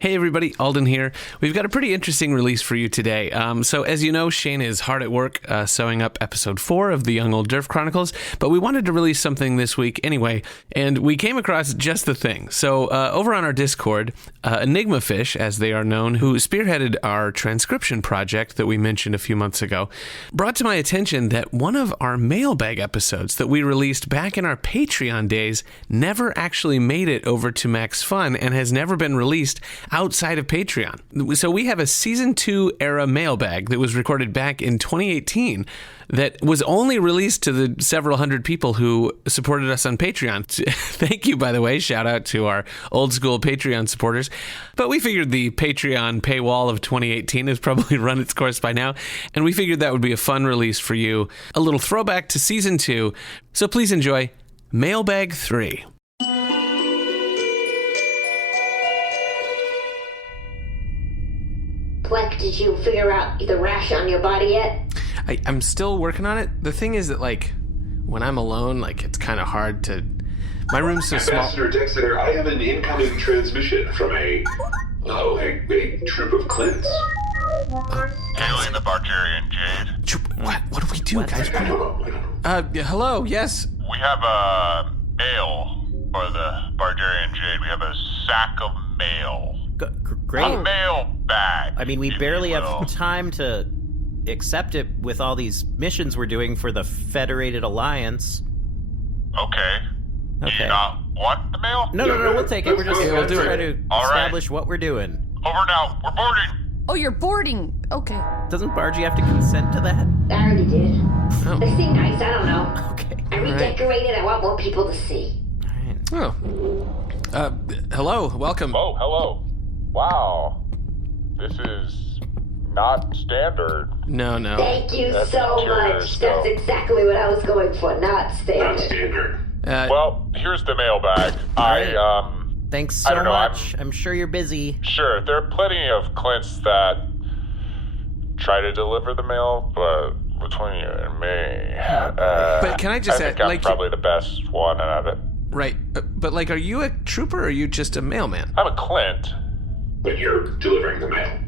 Hey everybody, Alden here. We've got a pretty interesting release for you today. So as you know, Shane is hard at work sewing up episode 4 of the Young Old Derf Chronicles, but we wanted to release something this week anyway, and we came across just the thing. So over on our Discord, Enigma Fish, as they are known, who spearheaded our transcription project that we mentioned a few months ago, brought to my attention that one of our Mailbag episodes that we released back in our Patreon days never actually made it over to Max Fun and has never been released outside of Patreon. So we have a season 2 era Mailbag that was recorded back in 2018 that was only released to the several hundred people who supported us on Patreon. Thank you, by the way. Shout out to our old school Patreon supporters. But we figured the Patreon paywall of 2018 has probably run its course by now, and we figured that would be a fun release for you. A little throwback to season 2. So please enjoy Mailbag 3. Fleck, did you figure out the rash on your body yet? I'm still working on it. The thing is that, like, when I'm alone, like, it's kind of hard to... My room's so small. Ambassador Dexter, I have an incoming transmission from a troop of CLINTs. Hailing the Barbarian Jade. What do we do, guys? I don't know. Hello, yes. We have a mail for the Barbarian Jade. We have a sack of mail. Great. A mail bag. I mean, we barely have time to accept it with all these missions we're doing for the Federated Alliance. Okay. Do you not want the mail? No, we'll take it. We're just we'll do it. trying to establish what we're doing. Over now. We're boarding. Oh, you're boarding. Okay. Doesn't Bargy have to consent to that? I already did. Oh. They seem nice, I don't know. Okay. I redecorated, I want more people to see. Oh. Hello, welcome. Oh, hello. Wow. This is not standard. No. Thank you That's so interior much. stuff. That's exactly what I was going for, not standard. Not standard. Well, here's the mail bag. Thanks I so don't know, much. I'm sure you're busy. Sure, there are plenty of CLINTs that try to deliver the mail, but between you and me, but can I just I think say, I'm like, probably the best one at it. right? But like, are you a trooper or are you just a mailman? I'm a CLINT. But you're delivering the mail.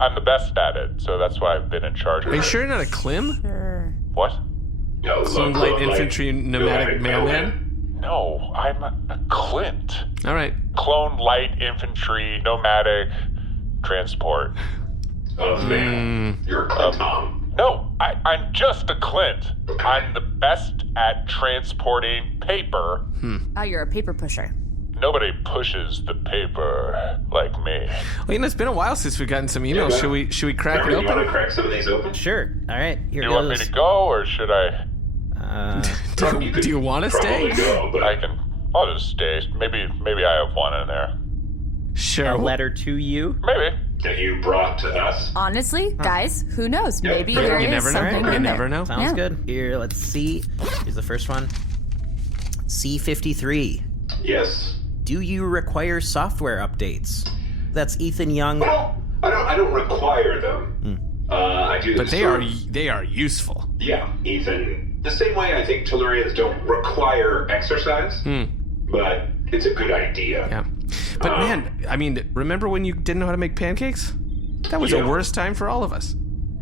I'm the best at it, so that's why I've been in charge of Are you it. sure you're not a CLIM? Sure. What? No, Clone Light Infantry Nomadic Mailman? No, I'm a CLINT. All right. Clone Light Infantry Nomadic Transport. Oh, man. You're a Clinton. No, I'm just a CLINT. I'm the best at transporting paper. Oh, you're a paper pusher. Nobody pushes the paper like me. Well, you know, it's been a while since we've gotten some emails. Yeah. Should we crack it You want to open? crack some of these open? Sure. All right. Here Do you goes. want me to go, or should I? Do you want to Probably stay? go, but I'll just stay. Maybe I have one in there. Sure. A letter to you. Maybe. that you brought to us. Honestly, guys, who knows? Yeah, Maybe you there is never know. something You in never there. know. Sounds Yeah. good. Here, let's see. Here's the first one. C53. Yes. Do you require software updates? That's Ethan Young. Well, I don't require them. I do. But sort they are useful. Yeah, Ethan. The same way I think Tellurians don't require exercise, but it's a good idea. Yeah. But man, I mean, remember when you didn't know how to make pancakes? That was Yeah. the worst time for all of us.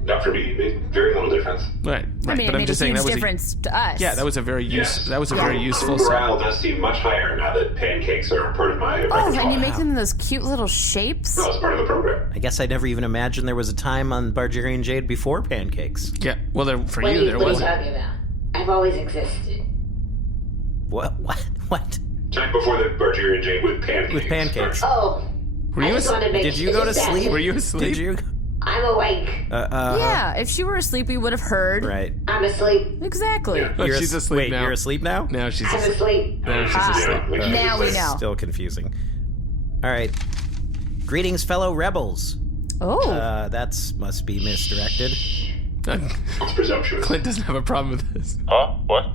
Not for me. It made very little difference. Right. I mean, but it I'm made just a saying huge that was difference to us. that was a very Yes. very useful. Morale does seem much higher now that pancakes are a part of my Oh, repertoire. and you make them in those cute little shapes. Well, it's part of the program. I guess I never even imagined there was a time on Bargerian Jade before pancakes. Yeah. Well, for What you, there are you wasn't. talking about? I've always existed. What? Time before the Bargerian Jade with pancakes. With pancakes. Oh, Were I you just wanted to make Did you go to just sleep? Were you asleep? Did you? I'm awake. Yeah, if she were asleep, we would have heard. Right. I'm asleep. Exactly. Yeah. Oh, she's asleep wait, now. you're asleep now? Now she's I'm asleep. asleep. Now she's asleep. Yeah. Now we know. Still confusing. All right. Greetings, fellow rebels. Oh. Must be misdirected. It's presumptuous. Clint doesn't have a problem with this. Huh? What?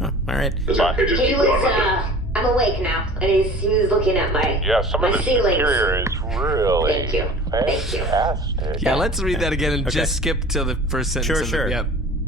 Oh, all right. It's okay, just He keep was, going with it. I'm awake now, and he was looking at my Some my of the ceilings. interior is really Thank you. Thank you. fantastic. Yeah, let's read that again and Okay. just skip to the first sentence. Sure, of it. sure. Yep.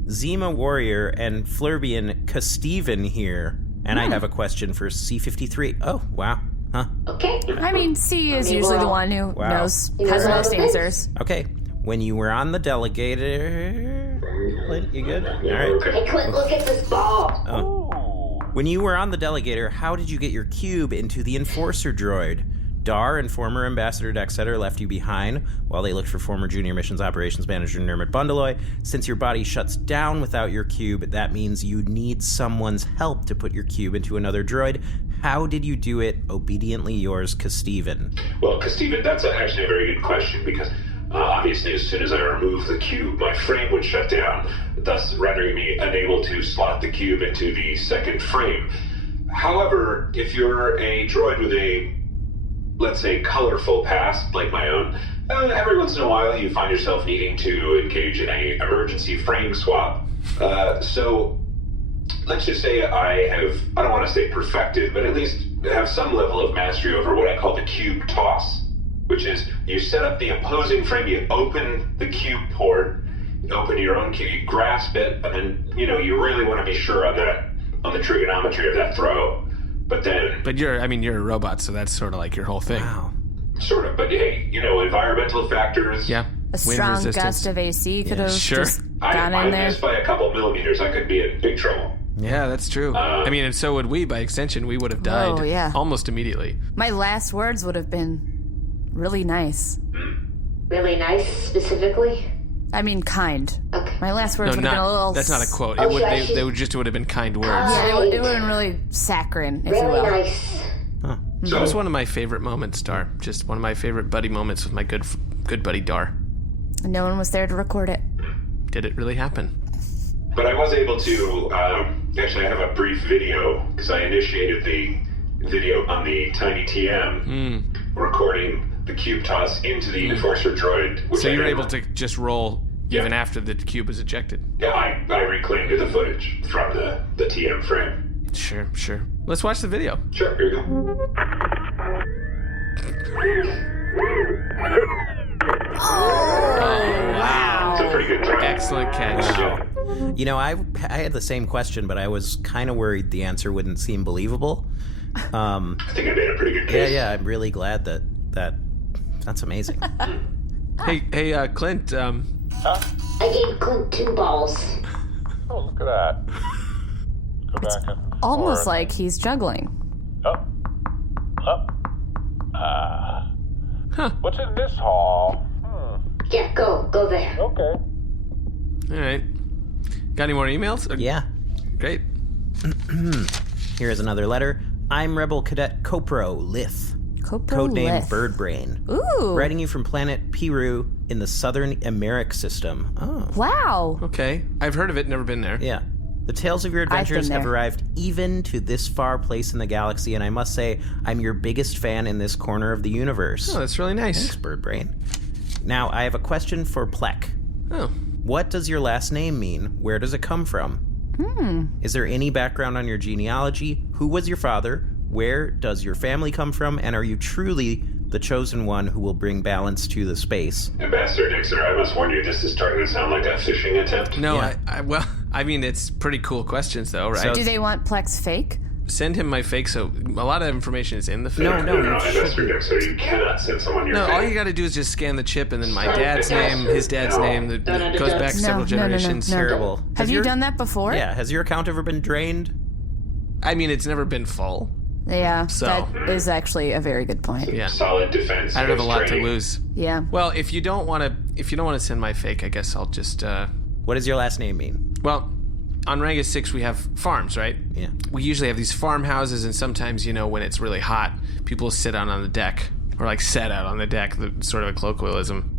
Zima Warrior and Flurbian Casteven here, and I have a question for C53. Oh, wow. Huh? Okay. I mean, C is usually the one who knows, has the most answers. Okay. When you were on the delegator... Clint, you good? All right. Hey, Clint, look at this ball. Oh. When you were on the delegator, how did you get your cube into the enforcer droid? Dar and former Ambassador Dexeter left you behind while they looked for former Junior Missions Operations Manager Nermit Bundeloy. Since your body shuts down without your cube, that means you need someone's help to put your cube into another droid. How did you do it? Obediently yours, Kesteven. Well, Kesteven, that's actually a very good question because obviously as soon as I remove the cube, my frame would shut down, thus rendering me unable to slot the cube into the second frame. However, if you're a droid with a, let's say, colorful past like my own, every once in a while you find yourself needing to engage in a emergency frame swap. So let's just say I don't want to say perfected, but at least have some level of mastery over what I call the cube toss, which is you set up the opposing frame, you open the cube port, you open your own cube, you grasp it, and then, you really want to be sure on the trigonometry of that throw. But then... But you're a robot, so that's sort of like your whole thing. Wow. Sort of, but hey, environmental factors. Yeah. A strong gust of AC could have just gone in there. I missed by a couple millimeters, I could be in big trouble. Yeah, that's true. And so would we. By extension, we would have died almost immediately. My last words would have been really nice. Really nice, specifically? I mean, kind. Okay. My last words would have been a little... That's not a quote. Oh, They would have been kind words. Yeah, it would have been really saccharine, if you will. Really nice. Huh. That was one of my favorite moments, Dar. Just one of my favorite buddy moments with my good buddy Dar. And no one was there to record it. Did it really happen? But I was able to, actually I have a brief video, because I initiated the video on the Tiny TM, recording the cube toss into the Enforcer droid. So you're able to just roll even after the cube is ejected? Yeah, I reclaimed the footage from the TM frame. Sure. Let's watch the video. Sure, here we go. Oh, wow. It's a pretty good try. Excellent catch. Yeah. I had the same question, but I was kind of worried the answer wouldn't seem believable. I think I made a pretty good case. Yeah, I'm really glad that's amazing. Hey, Clint, I gave Clint 2 balls. Oh, look at that. Go back and Almost forth. like he's juggling. Up. What's in this hall? Yeah, go there. Okay. all right. Got any more emails? Yeah. Great. Here is another letter. I'm Rebel Cadet Copro Lith. Codename Birdbrain. Ooh. Writing you from planet Piru in the southern Emeric system. Oh. Wow. Okay. I've heard of it, never been there. Yeah. The tales of your adventures been have there. arrived even to this far place in the galaxy, and I must say, I'm your biggest fan in this corner of the universe. Oh, that's really nice. Thanks, Birdbrain. Now, I have a question for Plek. Oh. What does your last name mean? Where does it come from? Is there any background on your genealogy? Who was your father? Where does your family come from? And are you truly the chosen one who will bring balance to the space? Ambassador Dixon, I must warn you, this is starting to sound like a phishing attempt. No, Yeah. it's pretty cool questions, though, right? So- Do they want Plex fake? Send him my fake, so a lot of information is in the fake. No, Ambassador Dixon, you cannot send someone your No, fake. all you got to do is just scan the chip, and then my dad's name, his dad's name, that goes back several generations. Terrible. Have you done that before? Yeah. Has your account ever been drained? I mean, it's never been full. Yeah, So- that is actually a very good point. Yeah. Solid defense. I don't have a lot to training. lose. Yeah. Well, if you don't want to send my fake, I guess I'll just. What does your last name mean? Well, on Rangus 6 we have farms, right? Yeah. We usually have these farmhouses, and sometimes, when it's really hot, people sit out on the deck, or like set out on the deck, sort of a colloquialism.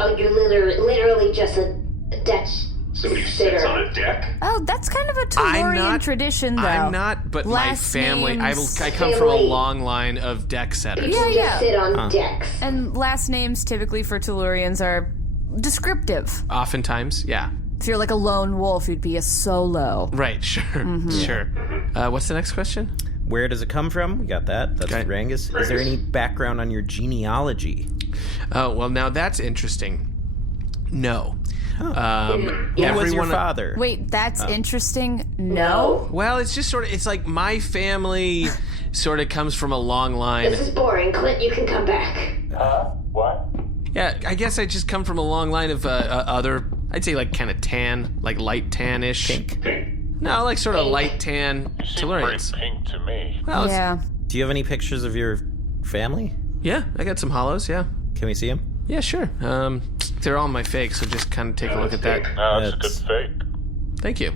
Oh, you're literally just a deck Somebody who sits sitter. on a deck? Oh, that's kind of a I'm Tellurian not- tradition, though. I'm not, but Last my family, I names- come from a Family. long line of deck setters. Yeah, You yeah. just sit on decks. And last names typically for Tellurians are descriptive. Oftentimes, yeah. If you're like a lone wolf, you'd be a solo. Right, sure, sure. What's the next question? Where does it come from? We got that. That's Okay. Rangus. Is there any background on your genealogy? Oh, well, now that's interesting. No. Who was your father? Wait, that's interesting? No? Well, it's just sort of, it's like my family sort of comes from a long line. This is boring. Clint, you can come back. What? Yeah, I guess I just come from a long line of other, I'd say like kind of tan, like light tan-ish. Pink. No, like sort of light tan You seem pretty Tellurians. pink to me. Well, Yeah. Do you have any pictures of your family? yeah, I got some hollows, yeah. Can we see them? Yeah, sure. They're all my fakes, so just kind of take a look at that. That's a good fake. Thank you.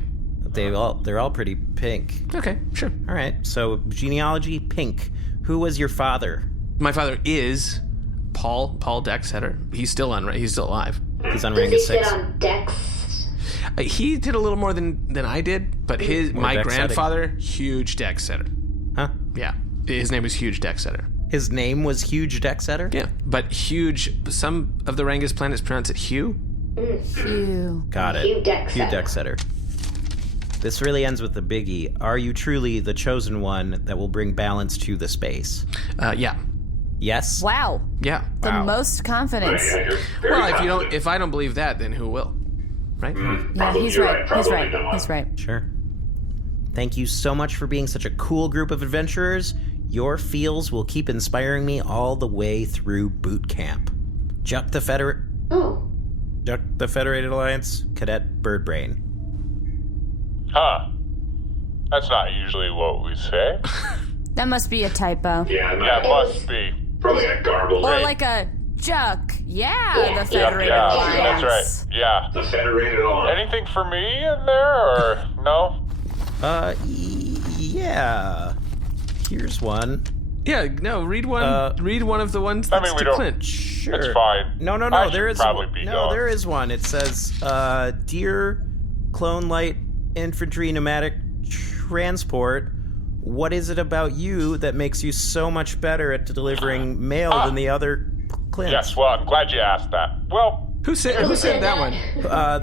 They're all pretty pink. Okay, sure. All right. So genealogy, pink. Who was your father? My father is Paul Dexeter. He's still alive. He's Does he unRangused sit 6. on decks? He did a little more than I did, but my deck grandfather, huge deck setter. Huh? Yeah, his name was Huge Deck Setter. His name was Huge Deck Setter? Yeah, but huge. Some of the Rangus planets pronounce it Hugh. Ew. Got it. Hugh Deck Hugh Setter. Deck Setter. This really ends with the biggie. Are you truly the chosen one that will bring balance to the space? Yeah, Yes? Wow. yeah. The most confidence. Yeah, you're very Well, confident. if I don't believe that, then who will? Right? Yeah, Probably he's you're right. He's Probably right. not. He's right. Sure. Thank you so much for being such a cool group of adventurers. Your feels will keep inspiring me all the way through boot camp. Juck the Federated Alliance, Cadet Birdbrain. Huh. That's not usually what we say. That must be a typo. Yeah, Yeah, it must be. probably got garbled. Or like a Juck. Yeah, Yeah. the Federated Yeah, Alliance. that's right. Yeah. the Federated Alliance. Anything for me in there, or no? Yeah. Here's one. Yeah. No. Read one. Read one of the ones that's we to don't- Clint. Sure. It's fine. No. I should There is probably be no. going. There is one. It says, "Dear Clone Light Infantry Pneumatic Transport, what is it about you that makes you so much better at delivering mail than the other Clints?" Yes, well, I'm glad you asked that. Well, Who said that one?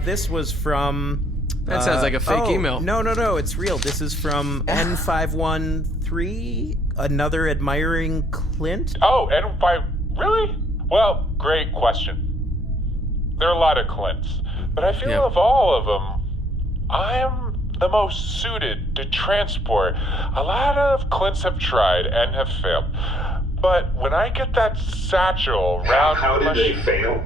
This was from. That sounds like a fake email. No. It's real. This is from N513. Another admiring Clint. oh, N5, really? Well, great question. There are a lot of Clints, but I feel Yeah. of all of them, I am the most suited to transport. A lot of Clints have tried and have failed, but when I get that satchel round How my did they fail?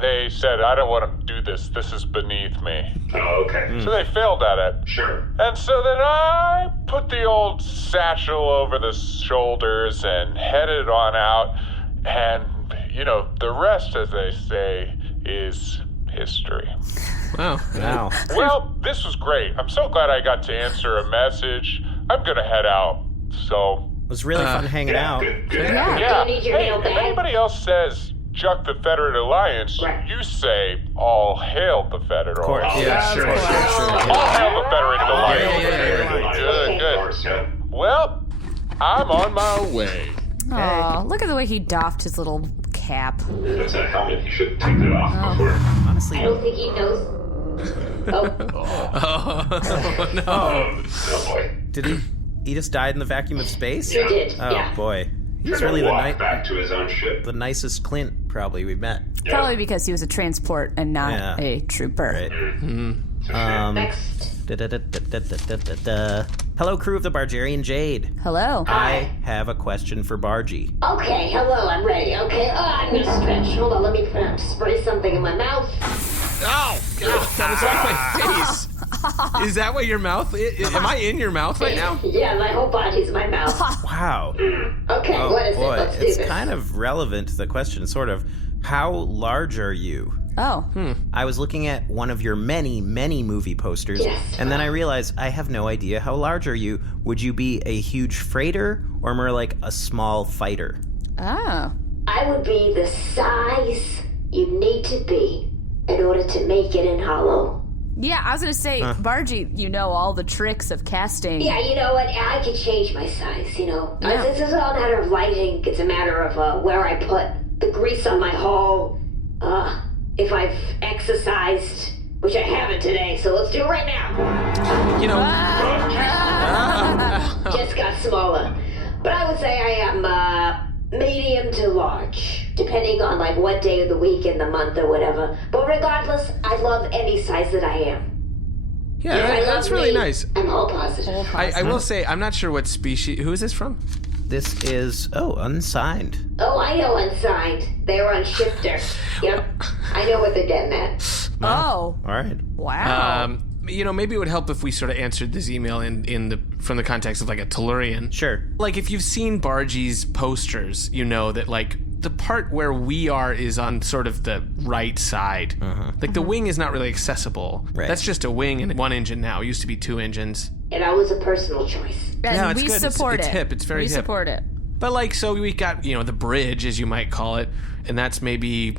they said, I don't want to do this. This is beneath me. Oh, okay. So they failed at it. Sure. And so then I put the old satchel over the shoulders and headed on out. And, the rest, as they say, is history. Wow. Wow. Well, this was great. I'm so glad I got to answer a message. I'm going to head out. So, It was really fun hanging out. Good. Yeah. yeah. Do you need your Hey, if mailbag? anybody else says, Juck the Federated Alliance, Right. you say, all hail the Federated course. Alliance. Yeah, sure. All hail the Federated Alliance. Yeah. Good, good. Of course, yeah. Well, I'm on my way. Aw, look at the way he doffed his little cap. That's a helmet. You should take it off before. Honestly, I don't think he knows. Oh, No. Oh boy. did he? He just died in the vacuum of space? he did. Oh Yeah. boy, he's Gonna really walk back to his own ship. the nicest Clint probably we've met. Yeah. Probably because he was a transport and not Yeah. a trooper. Right. Next. Da-da-da-da-da-da-da-da. Hello, crew of the Bargerian Jade. Hello. I have a question for Bargy. Okay, hello, I'm ready. Okay, I'm gonna stretch. Hold on, let me spray something in my mouth. Oh, God, that was on my face. Is that what your mouth is? Am I in your mouth right now? Yeah, my whole body's my mouth. Wow. Okay, Oh what is it? boy, Let's do it's this. kind of relevant to the question, sort of. How large are you? Oh. I was looking at one of your many, many movie posters, Yes. and then I realized I have no idea how large are you. Would you be a huge freighter or more like a small fighter? Oh. I would be the size you need to be in order to make it in Hollow. Yeah, I was gonna say, Bargy, you know all the tricks of casting. Yeah, you know what? I could change my size, Yeah. This is all a matter of lighting. It's a matter of where I put the grease on my hull. If I've exercised, which I haven't today, so let's do it right now. You know, Just got smaller. But I would say I am medium to large, depending on like what day of the week and the month or whatever. But regardless, I love any size that I am. Yeah, If I that's love really me, nice. I'm whole positive. I will say, I'm not sure what species... Who is this from? This is, unsigned. Oh, I know unsigned. They were on Shifter. Yep. I know what they're getting at. Oh. All right. Wow. Maybe it would help if we sort of answered this email from the context of like a Tellurian. Sure. Like if you've seen Bargie's posters, you know that like the part where we are is on sort of the right side. Like the wing is not really accessible. Right. That's just a wing and one engine now. It used to be two engines. It always a personal choice. And No, it's we good. support It's it. hip. It's very we hip. support it. But like, so we got, the bridge, as you might call it, and that's maybe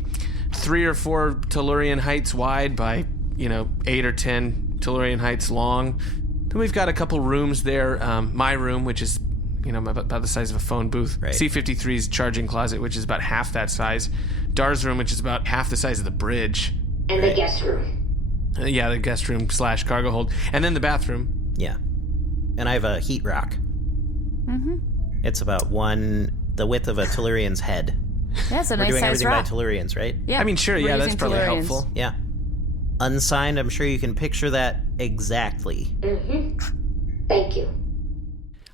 3 or 4 Tellurian heights wide by, 8 or 10 Tellurian heights long. Then we've got a couple rooms there. My room, which is, about the size of a phone booth. Right. C-53's charging closet, which is about half that size. Dar's room, which is about half the size of the bridge. And the guest room. The guest room / cargo hold. And then the bathroom. Yeah. And I have a heat rock. Mm-hmm. It's about the width of a Tellurian's head. Yeah, it's a We're nice doing size everything rock. by Tellurians, right? Yeah. I mean, sure, we're yeah, that's using probably Tellurians. helpful. Yeah. Unsigned, I'm sure you can picture that exactly. Thank you.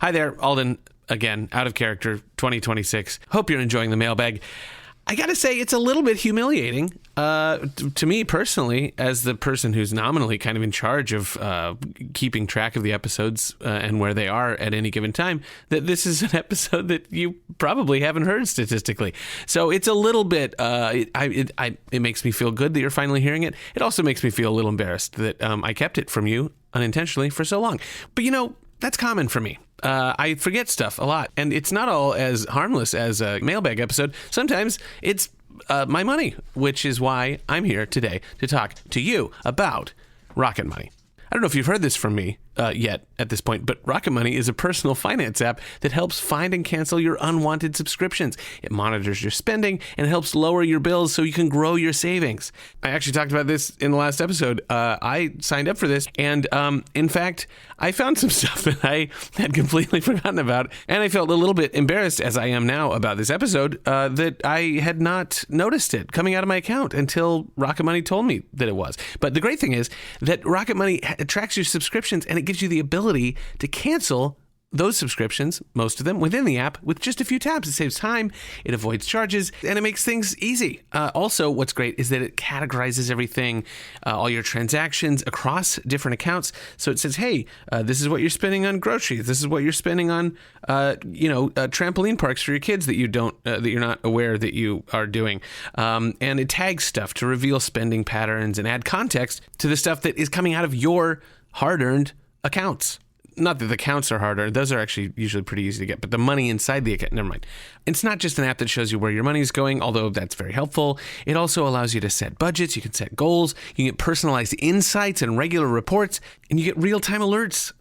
Hi there, Alden, again, out of character, 2026. Hope you're enjoying the mailbag. I gotta say, it's a little bit humiliating to me personally, as the person who's nominally kind of in charge of keeping track of the episodes and where they are at any given time, that this is an episode that you probably haven't heard statistically. So it's a little bit, it makes me feel good that you're finally hearing it. It also makes me feel a little embarrassed that I kept it from you unintentionally for so long. But that's common for me. I forget stuff a lot, and it's not all as harmless as a mailbag episode. Sometimes it's my money, which is why I'm here today to talk to you about Rocket Money. I don't know if you've heard this from me yet at this point, but Rocket Money is a personal finance app that helps find and cancel your unwanted subscriptions. It monitors your spending and helps lower your bills so you can grow your savings. I actually talked about this in the last episode. I signed up for this, and in fact, I found some stuff that I had completely forgotten about, and I felt a little bit embarrassed, as I am now about this episode, that I had not noticed it coming out of my account until Rocket Money told me that it was. But the great thing is that Rocket Money tracks your subscriptions, and it gives you the ability to cancel those subscriptions, most of them, within the app with just a few taps. It saves time, it avoids charges, and it makes things easy. Also, what's great is that it categorizes everything, all your transactions across different accounts. So it says, hey, this is what you're spending on groceries. This is what you're spending on, trampoline parks for your kids that you're not aware that you are doing. And it tags stuff to reveal spending patterns and add context to the stuff that is coming out of your hard-earned accounts. Not that the accounts are harder. Those are actually usually pretty easy to get, but the money inside the account, never mind. It's not just an app that shows you where your money is going, although that's very helpful. It also allows you to set budgets. You can set goals. You can get personalized insights and regular reports, and you get real-time alerts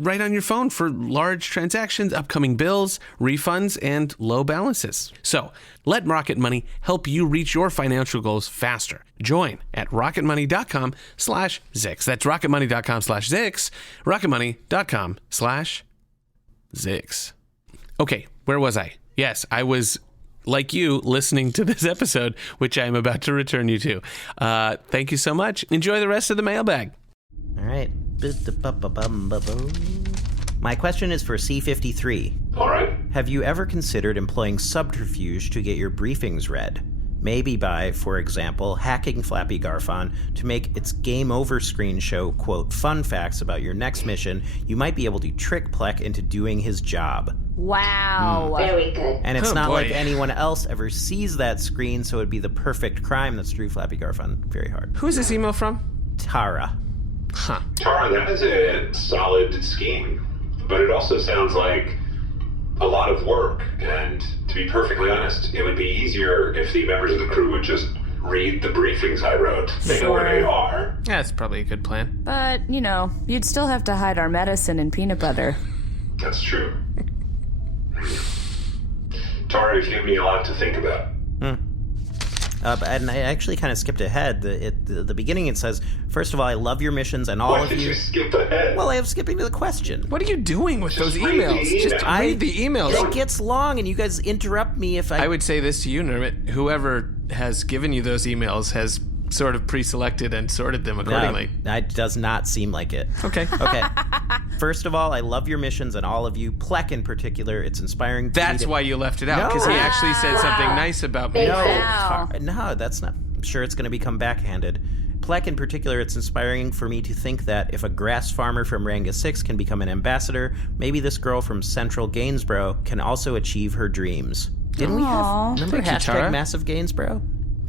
right on your phone for large transactions, upcoming bills, refunds, and low balances. So let Rocket Money help you reach your financial goals faster. Join at rocketmoney.com/Zyxx. That's rocketmoney.com/Zyxx. rocketmoney.com/Zyxx. Okay, where was I? Yes, I was, like you, listening to this episode, which I'm about to return you to. Thank you so much. Enjoy the rest of the mailbag. All right. My question is for C-53. All right. Have you ever considered employing subterfuge to get your briefings read? Maybe by, for example, hacking Flappy Garfon to make its game over screen show, quote, fun facts about your next mission. You might be able to trick Plek into doing his job. Wow. Very good. And it's Oh, not boy. like anyone else ever sees that screen, so it'd be the perfect crime that's Drew Flappy Garfon very hard. Who's this email from? Tara. Huh. Tara, that is a solid scheme, but it also sounds like a lot of work, and to be perfectly honest, it would be easier if the members of the crew would just read the briefings I wrote. They know where they are. Yeah, that's probably a good plan. But, you'd still have to hide our medicine in peanut butter. That's true. Tara, you've given me a lot to think about. And I actually kind of skipped ahead. The beginning it says, first of all, I love your missions and all Why of did you. you skip ahead? Well, I was skipping to the question. What are you doing with those read the emails? Just email. read the emails. It gets long, and you guys interrupt me if I would say this to you, Nermit. Whoever has given you those emails has sort of pre-selected and sorted them accordingly. That does not seem like it. Okay. Okay. First of all, I love your missions and all of you. Plek in particular, it's inspiring. That's why you left it out, because he actually said something nice about me. No, that's not. I'm sure it's going to become backhanded. Plek in particular, it's inspiring for me to think that if a grass farmer from Rangus 6 can become an ambassador, maybe this girl from Central Gainsborough can also achieve her dreams. Didn't we have, remember Thank you, hashtag Tara. Massive Gainsborough?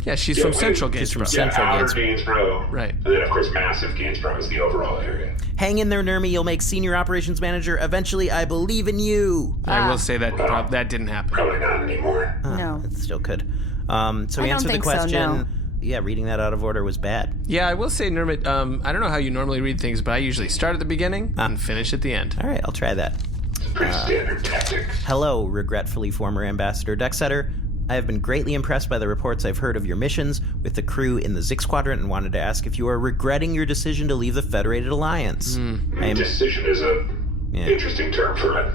Yeah, she's from Central She's from Gainsborough. Central Outer Gainsborough. Gainsborough. Right. And then, of course, Massive Gainsborough is the overall area. Hang in there, Nermy. You'll make senior operations manager. Eventually, I believe in you. I will say that that didn't happen. Probably not anymore. No. It still could. So I answer don't the think so, question. no. Yeah, reading that out of order was bad. Yeah, I will say, Nermit, I don't know how you normally read things, but I usually start at the beginning and finish at the end. All right, I'll try that. It's a pretty standard tactic. Hello, regretfully former Ambassador Ducksetter. I have been greatly impressed by the reports I've heard of your missions with the crew in the Zyxx Quadrant and wanted to ask if you are regretting your decision to leave the Federated Alliance. Decision is a interesting term for it.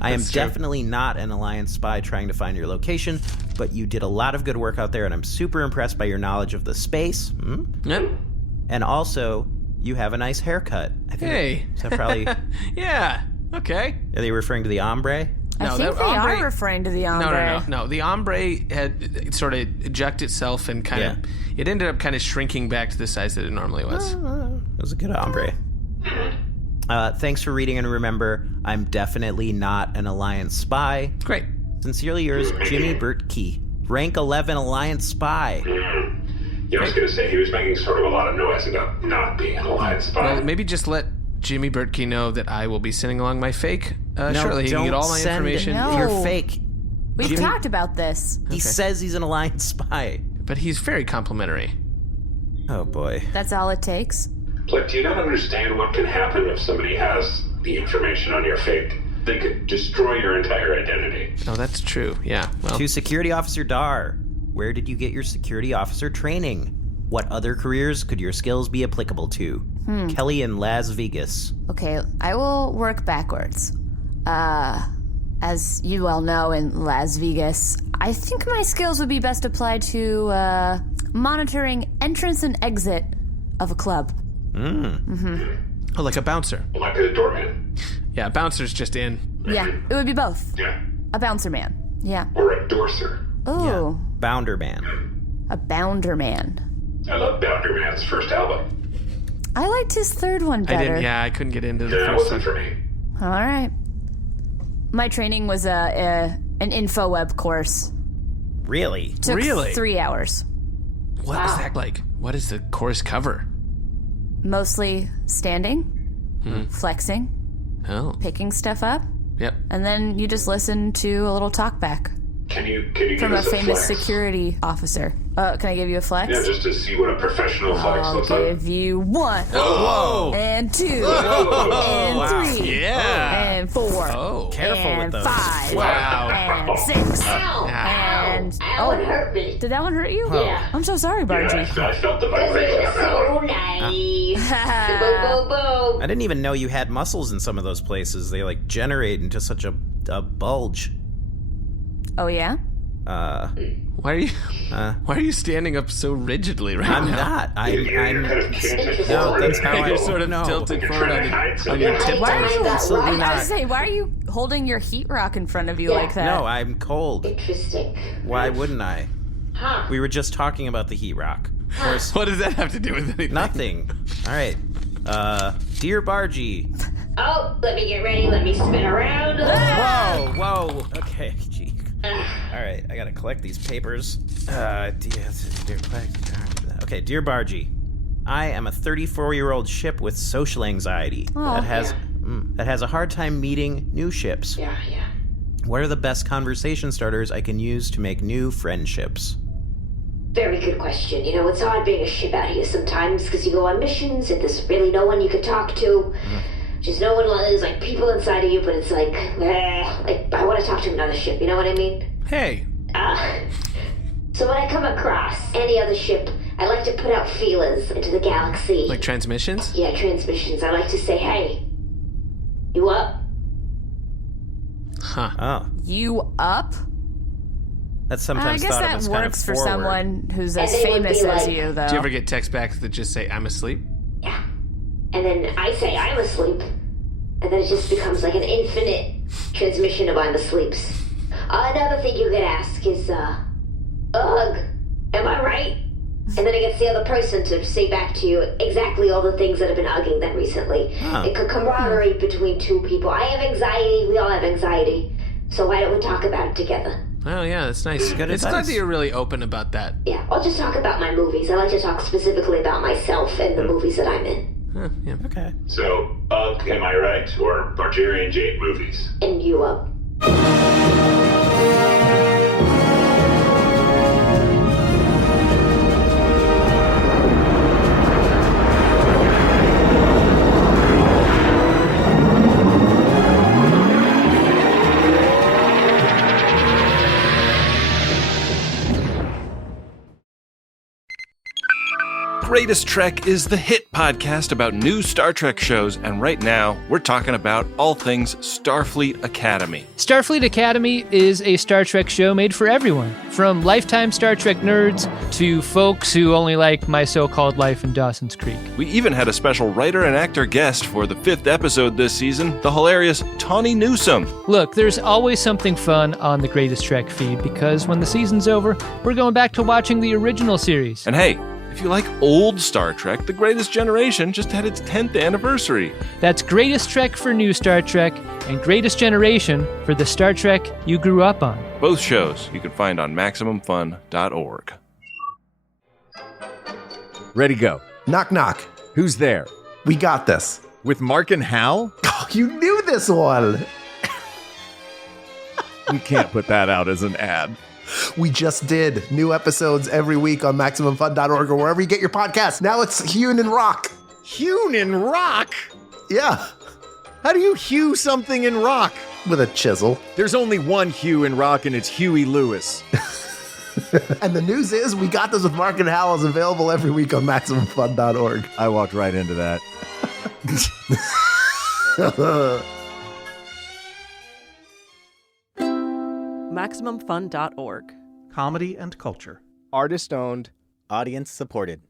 I am That's true. definitely not an Alliance spy trying to find your location, but you did a lot of good work out there, and I'm super impressed by your knowledge of the space. Yep. And also, you have a nice haircut. I think Hey. Is that probably... Yeah. Okay. Are they referring to the ombre? I No, think that they ombre- are referring to the ombre. No. The ombre had sort of ejected itself and kind of, it ended up kind of shrinking back to the size that it normally was. It was a good ombre. Thanks for reading, and remember, I'm definitely not an Alliance spy. Great. Sincerely yours, Jimmy Burt Key. Rank 11 Alliance spy. Yeah, I was going to say, he was making sort of a lot of noise about not being an Alliance spy. Well, maybe just let Jimmy Burtke know that I will be sending along my fake. Shortly, he can don't get all my send information. No. You're fake. We've Jimmy- talked about this. He says he's an Alliance spy. But he's very complimentary. Oh boy. That's all it takes. Like, do you not understand what can happen if somebody has the information on your fake? They could destroy your entire identity. Oh, that's true. Yeah. Well, To Security Officer Dar, where did you get your security officer training? What other careers could your skills be applicable to? Kelly in Las Vegas. Okay, I will work backwards. As you well know, in Las Vegas, I think my skills would be best applied to monitoring entrance and exit of a club. oh, like a bouncer. Like a doorman. Yeah, bouncer's just in. Yeah, it would be both. Yeah. A bouncer man. Yeah. Or a doorser. Ooh, Bounder man. a bounder man. I love Boundary Man's first album. I liked his third one I better. didn't. Yeah, I couldn't get into the That first wasn't one. for me. All right. My training was an InfoWeb course. Really? Took Really? 3 hours. What is that like? What does the course cover? Mostly standing, flexing, Oh, picking stuff up, yep. and then you just listen to a little talkback Can you give from a us famous flex? security officer. Can I give you a flex? Yeah, just to see what a professional flex I'll looks like. give you 1 Whoa! and 2 and 3 Yeah. and 4 Oh. Careful and with those. 5 Wow. and 6 Ow! and That one hurt me. Did that one hurt you? Yeah. I'm so sorry, Yeah, Bargy. I felt the Because vibration it on was that so one. nice. Boom, boom, boom. I didn't even know you had muscles in some of those places. They like generate into such a bulge. Oh yeah? Why are you standing up so rigidly right I'm now? not. You're kind of canted No, forward. that's how You're I sort of no. tilted You're forward trying to hide on something. your tiptoes. Why are you? Absolutely I was not. to say, why are you holding your heat rock in front of you like that? No, I'm cold. Interesting. Why wouldn't I? Huh. We were just talking about the heat rock. Of course, What does that have to do with anything? nothing. All right. Dear Bargy. Oh, let me get ready. Let me spin around. Whoa. Okay, gee. All right, I gotta collect these papers. Okay, Dear Bargy. I am a 34-year-old ship with social anxiety that has a hard time meeting new ships. Yeah. What are the best conversation starters I can use to make new friendships? Very good question. You know, it's hard being a ship out here sometimes because you go on missions and there's really no one you can talk to. Just no one, there's like people inside of you, but it's like I want to talk to another ship, you know what I mean? Hey, So when I come across any other ship, I like to put out feelers into the galaxy. like transmissions? Yeah, transmissions. I like to say, hey, you up? Huh. Oh, You up? That's I sometimes guess thought of that as works kind for of forward. someone who's And as they would be famous as like- you, though. Do you ever get text backs that just say, I'm asleep? Yeah. And then I say I'm asleep. And then it just becomes like an infinite transmission of I'm asleeps. Another thing you could ask is, ugh, am I right? And then it gets the other person to say back to you exactly all the things that have been ugging them recently. Like a camaraderie between two people. I have anxiety, we all have anxiety. So why don't we talk about it together? Oh, yeah, that's nice. Good It's advice. glad that you're really open about that. Yeah, I'll just talk about my movies. I like to talk specifically about myself and the movies that I'm in. Yeah. Okay. So, am I right? Or Marjorie and Jade movies? And you up. Greatest Trek is the hit podcast about new Star Trek shows, and right now we're talking about all things Starfleet Academy. Starfleet Academy is a Star Trek show made for everyone, from lifetime Star Trek nerds to folks who only like My So-Called Life in Dawson's Creek. We even had a special writer and actor guest for the 5th episode this season, the hilarious Tawny Newsome. Look, there's always something fun on the Greatest Trek feed because when the season's over, we're going back to watching the original series. And hey, if you like old Star Trek, The Greatest Generation just had its 10th anniversary. That's Greatest Trek for new Star Trek and Greatest Generation for the Star Trek you grew up on. Both shows you can find on MaximumFun.org. Ready, go. Knock, knock. Who's there? We got this. With Mark and Hal? Oh, you knew this one. We can't put that out as an ad. We just did new episodes every week on MaximumFun.org or wherever you get your podcasts. Now it's hewn in rock. Hewn in rock? Yeah, How do you hew something in rock? with a chisel. There's only one Hugh in rock, and it's Huey Lewis. And the news is we got this with Mark and Hal is available every week on MaximumFun.org. I walked right into that. MaximumFun.org. Comedy and culture. Artist owned. Audience supported.